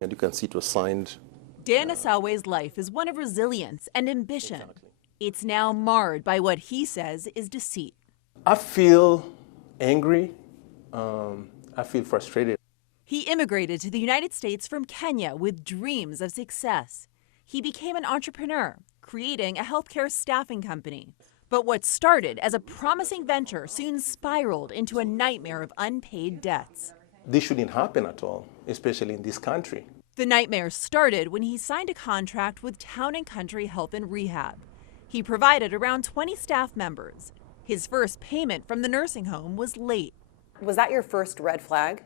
And you can see it was signed. Dan Asawe's life is one of resilience and ambition. Exactly. It's now marred by what he says is deceit. I feel angry. I feel frustrated. He immigrated to the United States from Kenya with dreams of success. He became an entrepreneur, creating a healthcare staffing company. But what started as a promising venture soon spiraled into a nightmare of unpaid debts. This shouldn't happen at all, especially in this country. The nightmare started when he signed a contract with Town & Country Health and Rehab. He provided around 20 staff members. His first payment from the nursing home was late. Was that your first red flag?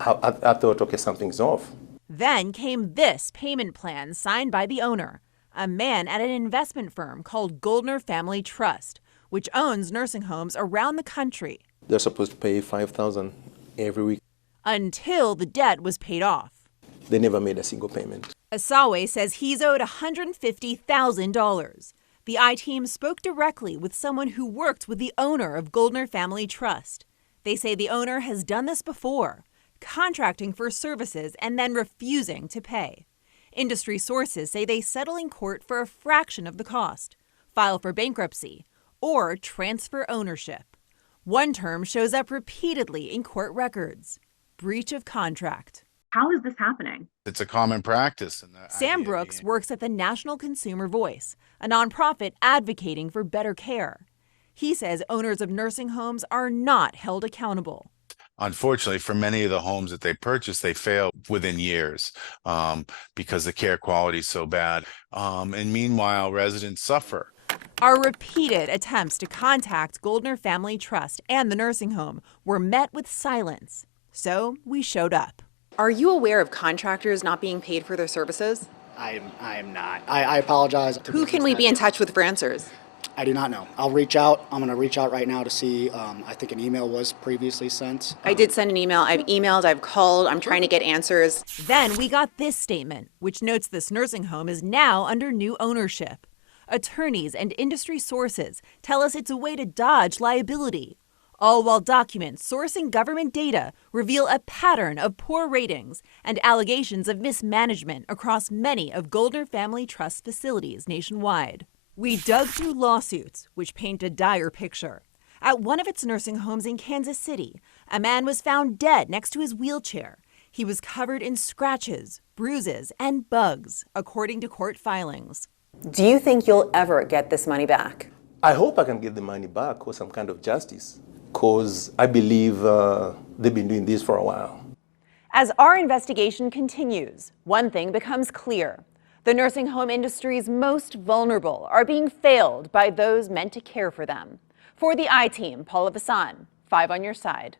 I thought, okay, something's off. Then came this payment plan signed by the owner, a man at an investment firm called Goldner Family Trust, which owns nursing homes around the country. They're supposed to pay $5,000 every week. Until the debt was paid off. They never made a single payment. Asawe says he's owed $150,000. The I-Team spoke directly with someone who worked with the owner of Goldner Family Trust. They say the owner has done this before, contracting for services and then refusing to pay. Industry sources say they settle in court for a fraction of the cost, file for bankruptcy, or transfer ownership. One term shows up repeatedly in court records: breach of contract. How is this happening? It's a common practice. Sam Brooks works at the National Consumer Voice, a nonprofit advocating for better care. He says owners of nursing homes are not held accountable. Unfortunately, for many of the homes that they purchase, they fail within years because the care quality is so bad. And meanwhile, residents suffer. Our repeated attempts to contact Goldner Family Trust and the nursing home were met with silence. So we showed up. Are you aware of contractors not being paid for their services? I am not. I apologize. Who can we be in touch with for answers? I do not know. I'll reach out. I'm going to reach out right now to see. I think an email was previously sent. I did send an email. I've emailed, I've called, I'm trying to get answers. Then we got this statement, which notes this nursing home is now under new ownership. Attorneys and industry sources tell us it's a way to dodge liability, all while documents sourcing government data reveal a pattern of poor ratings and allegations of mismanagement across many of Goldner Family Trust facilities nationwide. We dug through lawsuits, which paint a dire picture. At one of its nursing homes in Kansas City, a man was found dead next to his wheelchair. He was covered in scratches, bruises, and bugs, according to court filings. Do you think you'll ever get this money back? I hope I can get the money back or some kind of justice, because I believe they've been doing this for a while. As our investigation continues, one thing becomes clear. The nursing home industry's most vulnerable are being failed by those meant to care for them. For the I-Team, Paula Vasan, 5 on your side.